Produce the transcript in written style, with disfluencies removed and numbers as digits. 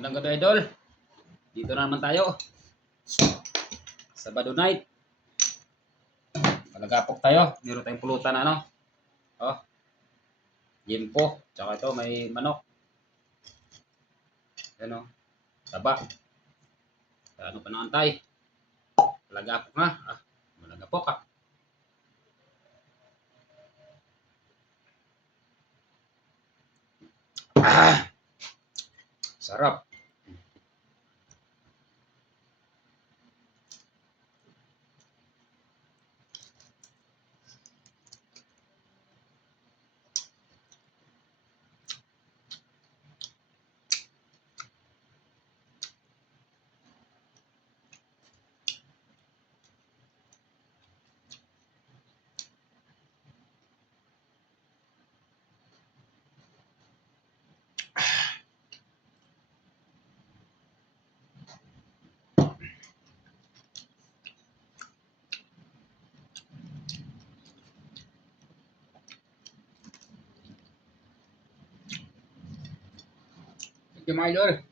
Magandang gabi, idol. Dito na naman tayo. Sabado night. Malagapok tayo. Meron tayong pulutan na ano. Oh, gimpo. Tsaka ito may manok. Yan o. Taba. Ano pa naantay? Malagapok na. Malagapok ah. Sarap. Thank you, my idol.